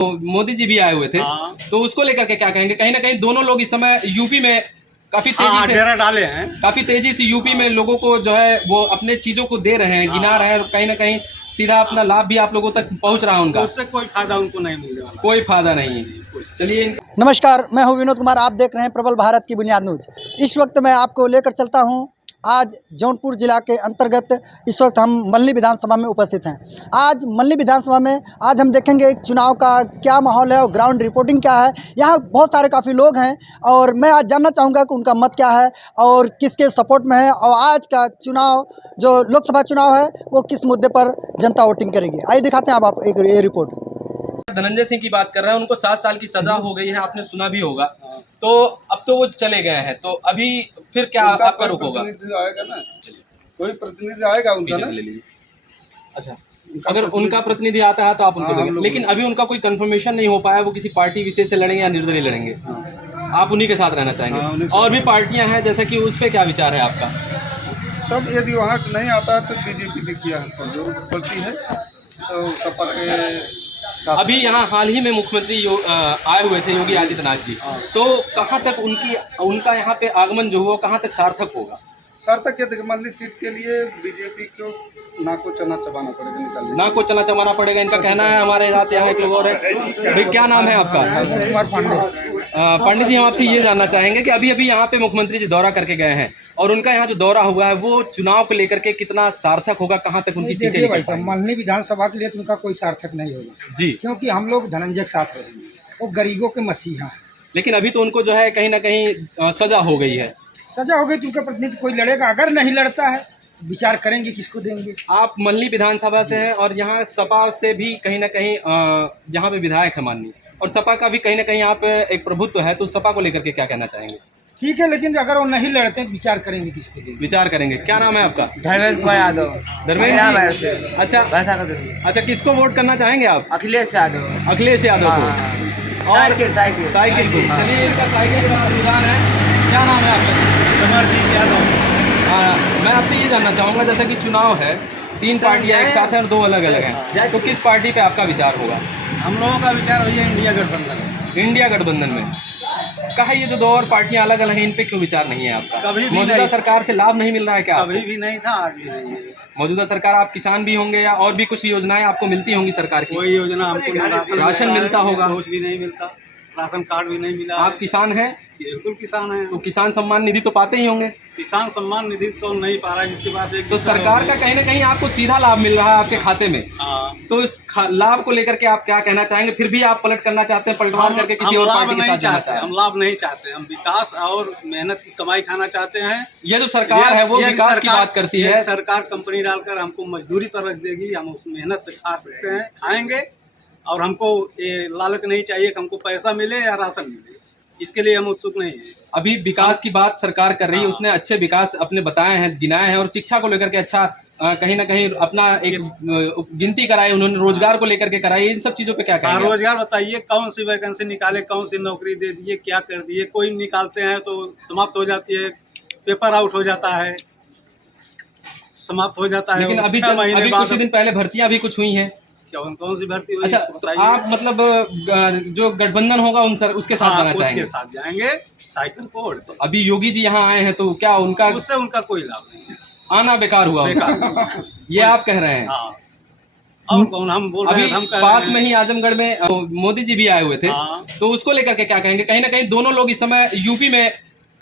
मोदी जी भी आए हुए थे। हाँ। तो उसको लेकर के क्या कहेंगे? कहीं ना कहीं दोनों लोग इस समय यूपी में काफी तेजी से डेरा डाले हैं। काफी तेजी से यूपी में लोगों को जो है वो अपने चीजों को दे रहे हैं, गिना रहे हैं, और कहीं ना कहीं सीधा अपना लाभ भी आप लोगों तक पहुंच रहा है उनका। उससे कोई फायदा उनको नहीं मिलने वाला। कोई फायदा नहीं है। चलिए नमस्कार, मैं हूं विनोद कुमार। आप देख रहे हैं प्रबल भारत की बुनियाद न्यूज। इस वक्त मैं आपको लेकर चलता हूं आज जौनपुर जिला के अंतर्गत। इस वक्त हम मल्ली विधानसभा में उपस्थित हैं। आज मल्ली विधानसभा में आज हम देखेंगे एक चुनाव का क्या माहौल है और ग्राउंड रिपोर्टिंग क्या है। यहाँ बहुत सारे काफ़ी लोग हैं और मैं आज जानना चाहूँगा कि उनका मत क्या है और किसके सपोर्ट में है, और आज का चुनाव जो लोकसभा चुनाव है वो किस मुद्दे पर जनता वोटिंग करेगी। आइए दिखाते हैं आप एक ये रिपोर्ट। धनंजय सिंह की बात कर रहे हैं, उनको 7 साल की सजा हो गई है, आपने सुना भी होगा। तो अब तो वो चले गए हैं, तो अभी फिर क्या आपका रुख होगा? आएगा ना, कोई प्रतिनिधि आएगा उनका ना? ले लीजिए। अच्छा, अगर उनका प्रतिनिधि आता है तो आप उनको देंगे, लेकिन अभी उनका कोई कंफर्मेशन नहीं हो पाया वो किसी पार्टी विशेष से लड़ेंगे या निर्दलीय लड़ेंगे। आप उन्हीं के साथ रहना चाहेंगे? और भी पार्टियां हैं, जैसे कि उस पर क्या विचार है आपका? तब यदि वहाँ नहीं आता है तो बीजेपी देखिए हमको जरूर पड़ती है, तो सपा के अभी यहाँ हाल ही में मुख्यमंत्री आए हुए थे योगी आदित्यनाथ जी, तो कहाँ तक उनका यहाँ पे आगमन जो हुआ कहाँ तक सार्थक होगा? सार्थक है। मल्ली सीट के लिए बीजेपी को नाको चना चबाना पड़ेगा, निकालने नाको चना चबाना पड़ेगा, इनका कहना है। हमारे साथ यहाँ एक लोग और है। भाई क्या नाम है आपका? पंडित जी, हम आपसे ये जानना चाहेंगे कि अभी अभी यहाँ पे मुख्यमंत्री जी दौरा करके गए हैं और उनका यहाँ जो दौरा हुआ है वो चुनाव को लेकर के कितना सार्थक होगा, कहाँ तक उनकी सीटें निकल पाएंगी? मल्ली विधानसभा के लिए तो उनका कोई सार्थक नहीं होगा जी, क्योंकि हम लोग धनंजय के साथ रहेंगे, वो गरीबों के मसीहा हैं। लेकिन अभी तो उनको जो है कहीं ना कहीं सजा हो गई है। सजा हो गई तो उनका प्रतिनिधि कोई लड़ेगा, अगर नहीं लड़ता है तो विचार करेंगे किसको देंगे। आप मल्ली विधानसभा से हैं और यहाँ सपा से भी कहीं ना कहीं यहाँ पे विधायक है माननीय, और सपा का भी कहीं ना कहीं यहाँ पे एक प्रभुत्व है, तो सपा को लेकर के क्या कहना चाहेंगे? ठीक है, लेकिन अगर वो नहीं लड़ते तो विचार करेंगे किसको देंगे। विचार करेंगे। क्या नाम है आपका? धर्मेंद्र यादव। धर्मेंद्र जी, अच्छा किसको वोट करना चाहेंगे आप? अखिलेश यादव। अखिलेश यादव को। और साइकिल को। चलिए, इनका साइकिल का रुझान है। क्या नाम है आपका? कमरजीत यादव। मैं आपसे ये जानना चाहूँगा, जैसा कि चुनाव है, 3 पार्टियाँ एक साथ हैं और 2 अलग अलग हैं, तो किस पार्टी पे आपका विचार होगा? हम लोगों का विचार वही है, इंडिया गठबंधन। इंडिया गठबंधन में कहा, ये जो 2 और पार्टियां अलग अलग हैं, इन पे क्यों विचार नहीं है आपका? कभी भी मौजूदा नहीं। सरकार से लाभ नहीं मिल रहा है क्या? कभी भी नहीं था, आज भी नहीं है। मौजूदा सरकार, आप किसान भी होंगे या और भी कुछ योजनाएं आपको मिलती होंगी सरकार की? कोई योजना हमको राशन मिलता होगा? कुछ भी नहीं मिलता, राशन कार्ड भी नहीं मिला। आप किसान हैं? बिल्कुल किसान है। तो किसान सम्मान निधि तो पाते ही होंगे। किसान सम्मान निधि तो नहीं पा रहा है, जिसके पास एक तो सरकार का कहीं ना कहीं आपको सीधा लाभ मिल रहा है आपके खाते में, हाँ। तो इस लाभ को लेकर के आप क्या कहना चाहेंगे? फिर भी आप पलट करना चाहते हैं, पलटवार करके किसी और पार्टी के साथ जाना चाहते हैं? हम लाभ नहीं चाहते, हम विकास और मेहनत की कमाई खाना चाहते हैं। ये जो सरकार है वो विकास की बात करती है। सरकार कंपनी डालकर हमको मजदूरी पर रख देगी, हम उस मेहनत से खा सकते हैं, खाएंगे, और हमको ये लालच नहीं चाहिए कि हमको पैसा मिले या राशन मिले, इसके लिए हम उत्सुक नहीं हैं। अभी विकास की बात सरकार कर रही है, उसने अच्छे विकास अपने बताए हैं, गिनाए हैं, और शिक्षा को लेकर के अच्छा कहीं ना कहीं अपना एक गिनती कराई उन्होंने, रोजगार को लेकर के कराई। इन सब चीजों पे क्या कहेंगे? रोजगार बताइए, कौन सी वैकेंसी निकाले, कौन सी नौकरी दे दिए, क्या कर दिए? कोई निकालते हैं तो समाप्त हो जाती है, पेपर आउट हो जाता है, समाप्त हो जाता है। लेकिन अभी कुछ दिन पहले भर्तियां भी कुछ हुई हैं। कौन सी भर्ती हुई? अच्छा, तो आप मतलब जो गठबंधन होगा उसके साथ जाना चाहेंगे? उसके साथ जाएंगे, साइकिल को। तो अभी योगी जी यहाँ आए हैं, तो क्या उससे उनका कोई लाभ नहीं है, आना बेकार हुआ? ये आप कह रहे हैं? और कौन हम बोल रहे हैं? हम पास में ही आजमगढ़ में मोदी जी भी आए हुए थे, तो उसको लेकर के क्या कहेंगे? कहीं ना कहीं दोनों लोग इस समय यूपी में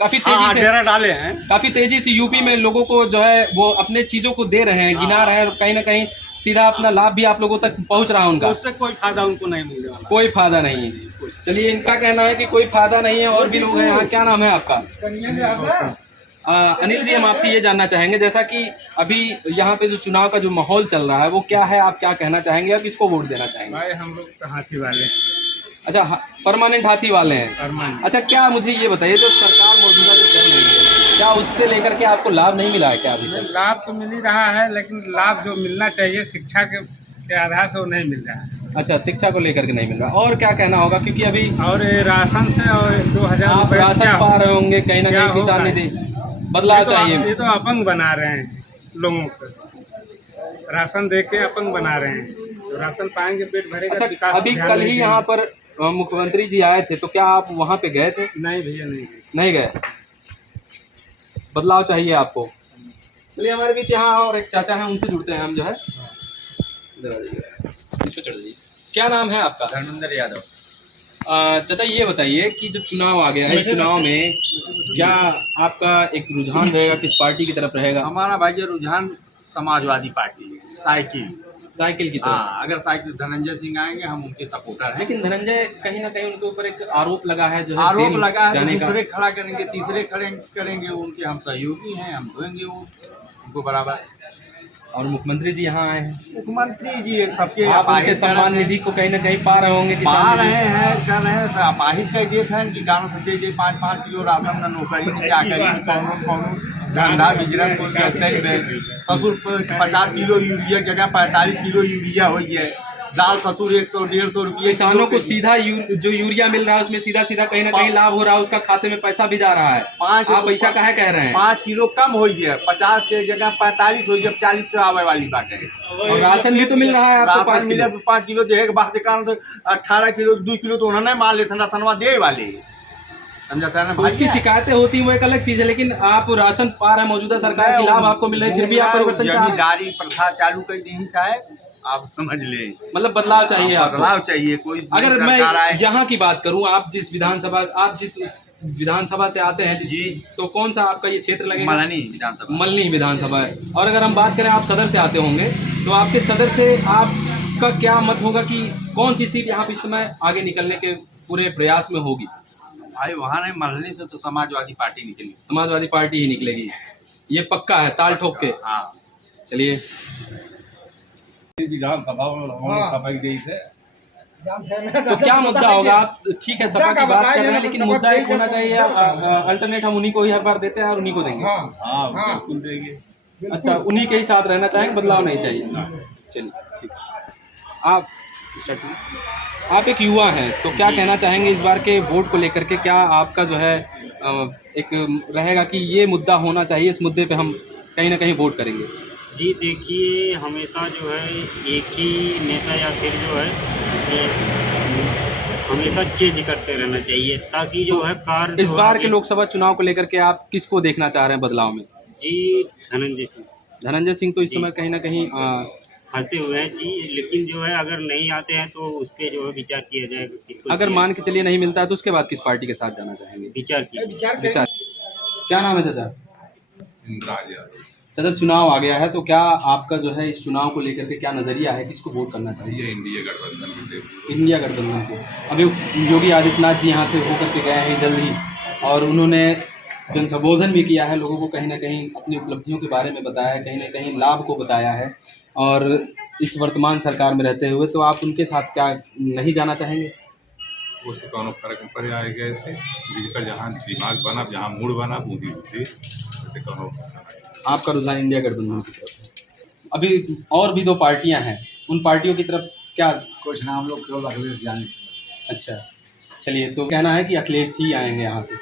काफी तेजी से डेरा डाले हैं, काफी तेजी से यूपी में लोगों को जो है वो अपने चीजों को दे रहे हैं, गिना रहे हैं, और कहीं ना कहीं सीधा अपना लाभ भी आप लोगों तक पहुंच रहा है उनका। उससे कोई फायदा उनको नहीं मिलने वाला। कोई फायदा नहीं है। चलिए, इनका कहना है कि कोई फायदा नहीं है, और भी लोग हैं यहाँ। क्या नाम है आपका? अनिल जी, हम आपसे ये जानना चाहेंगे, जैसा कि अभी यहाँ पे जो चुनाव का जो माहौल चल रहा है वो क्या है, आप क्या कहना चाहेंगे या किसको वोट देना चाहेंगे? भाई हम लोग तो हाथी वाले। अच्छा, परमानेंट हाथी वाले हैं। अच्छा, क्या मुझे ये बताइए, जो सरकार मौजूदा जो चल रही है, क्या उससे लेकर के आपको लाभ नहीं मिला है क्या अभी तक? लाभ तो मिल ही रहा है, लेकिन लाभ जो मिलना चाहिए शिक्षा के आधार से वो नहीं मिल रहा है। अच्छा, शिक्षा को लेकर के नहीं मिल रहा। और क्या कहना होगा, क्योंकि अभी और राशन से और 2000 आप राशन पा रहे होंगे, कहीं ना कहीं किसान निधि बदलाव चाहिए। ये तो अपंग बना रहे हैं लोगों को, राशन दे के अपंग बना रहे हैं। राशन पाएंगे, पेट भरेगा। अच्छा, विकास पे अभी ध्यान कल नहीं ही देंगे। यहाँ पर मुख्यमंत्री जी आए थे, तो क्या आप वहाँ पे गए थे? नहीं भैया, नहीं गए। नहीं गए। बदलाव चाहिए आपको। चलिए, हमारे बीच यहाँ और एक चाचा हैं, उनसे जुड़ते हैं हम जो है। इधर आ जाइए, इस पे चढ़ जाइए। क्या नाम है आपका? धर्मेंद्र यादव। चाचा, ये बताइए कि जो चुनाव आ गया है, इस चुनाव में क्या आपका एक रुझान रहेगा, किस पार्टी की तरफ रहेगा? हमारा भाई जो रुझान समाजवादी पार्टी, साइकिल की तरफ। हाँ, अगर साइकिल धनंजय सिंह आएंगे हम उनके सपोर्टर हैं। लेकिन धनंजय कहीं ना कहीं उनके ऊपर एक आरोप लगा है, जो है आरोप जेल लगा है, जाने तो का। दूसरे खड़ा करेंगे, तीसरे करेंगे, उनके हम सहयोगी हैं, हम देंगे वो उनको बराबर। और मुख्यमंत्री जी यहाँ आए हैं, मुख्यमंत्री जी सबके आप उनके अपाहिज सम्मान कर रहे निधि को कहीं ना कहीं पा रहे होंगे। पा किसान रहे हैं, कर रहे हैं। अपाहिज का देख है कि गाँव से दे 5-5 किलो राशन न नौकरी में क्या करेंगे, कौन धंधा बिजनेस को करते ही ससुर 50 किलो यूरिया जगह 45 किलो यूरिया हो है। दाल ससुर 100-150 रुपये। किसानों को सीधा जो यूरिया मिल रहा है उसमें सीधा सीधा कहीं ना कहीं लाभ हो रहा है, उसका खाते में पैसा भी जा रहा है। आप ऐसा काहे कह रहे हैं? 5 किलो कम हो है, 50 के जगह 45 हो, जब 40 से आवे वाली बात है। और राशन भी तो मिल रहा है आपको। राशन मिले तो 5 किलो देगा, बात के कारण 18 किलो 2 किलो तो उन्होंने मार लेते ना, राशनवा दे वाले, समझता है ना तो भाई। उसकी शिकायतें होती हैं, वो एक अलग चीज है, लेकिन आप राशन पा रहे हैं, मौजूदा सरकार के लाभ आपको मिल रहे हैं, फिर भी आप परिवर्तन चाह रहे हैं। जमींदारी प्रथा चालू कर दी चाहे, आप समझ ले। मतलब बदलाव चाहिए आपको। बदलाव चाहिए, कोई अगर नई मैं सरकार आए। यहाँ की बात करूँ, आप जिस उस विधानसभा से आते हैं जी। तो कौन सा आपका ये क्षेत्र लगेगा? मलानी विधानसभा। मल्ली विधानसभा है। और अगर हम बात करें, आप सदर से आते होंगे, तो आपके सदर से आपका क्या मत होगा कि कौन सी सीट यहाँ पे इस समय आगे निकलने के पूरे प्रयास में होगी? भाई वहाँ नहीं, मल्हनी से तो समाजवादी पार्टी निकली। समाजवादी पार्टी ही निकलेगी, ये पक्का है, ताल ठोक के। हाँ, चलिए, विधानसभा सफाई दी से तो क्या मुद्दा होगा? आप ठीक है, सपा की बात कर रहे हैं, लेकिन मुद्दा एक होना चाहिए। अल्टरनेट हम उन्हीं को ही हर बार देते हैं और उन्हीं को देंगे। हाँ बिल्कुल देंगे। अच्छा, उन्हीं के ही साथ रहना चाहेंगे, बदलाव नहीं चाहिए। चलिए, ठीक है। आप एक युवा हैं, तो क्या कहना चाहेंगे इस बार के वोट को लेकर के? क्या आपका जो है एक रहेगा कि ये मुद्दा होना चाहिए, इस मुद्दे पे हम कहीं ना कहीं वोट करेंगे? जी देखिए, हमेशा जो है एक ही नेता या फिर जो है हमेशा चेंज करते रहना चाहिए, ताकि जो है कार्य इस बार के लोकसभा चुनाव को लेकर के आप किसको देखना चाह रहे हैं बदलाव में? जी धनंजय सिंह। धनंजय सिंह तो इस समय कहीं ना कहीं फंसे हुए हैं जी, लेकिन जो है अगर नहीं आते हैं तो उस पर जो है विचार किया जाएगा। किसको अगर दिया मान के चलिए नहीं मिलता है, तो उसके बाद किस पार्टी के साथ जाना चाहेंगे? विचार किया। विचार। क्या नाम है चाचा? चाचा, चुनाव आ गया है, तो क्या आपका जो है इस चुनाव को लेकर के क्या नज़रिया है, किसको वोट करना चाहिए? इंडिया गठबंधन। इंडिया गठबंधन को। अभी योगी आदित्यनाथ जी यहाँ से होकर के गए हैं जल्द ही, और उन्होंने जन संबोधन भी किया है, लोगों को कहीं ना कहीं अपनी उपलब्धियों के बारे में बताया है, कहीं ना कहीं लाभ को बताया है। और इस वर्तमान सरकार में रहते हुए तो आप उनके साथ क्या नहीं जाना चाहेंगे? उससे कौन फर्क न पड़े आएगा, ऐसे जिनका जहाँ दिमाग बना, जहाँ मूड बना, उनकी बुद्धि, ऐसे कौन। आपका रुझान इंडिया गठबंधन की तरफ है। अभी और भी 2 पार्टियां हैं, उन पार्टियों की तरफ क्या? कुछ नाम लोग केवल अखिलेश जाने। अच्छा, चलिए, तो कहना है कि अखिलेश ही आएंगे यहाँ से।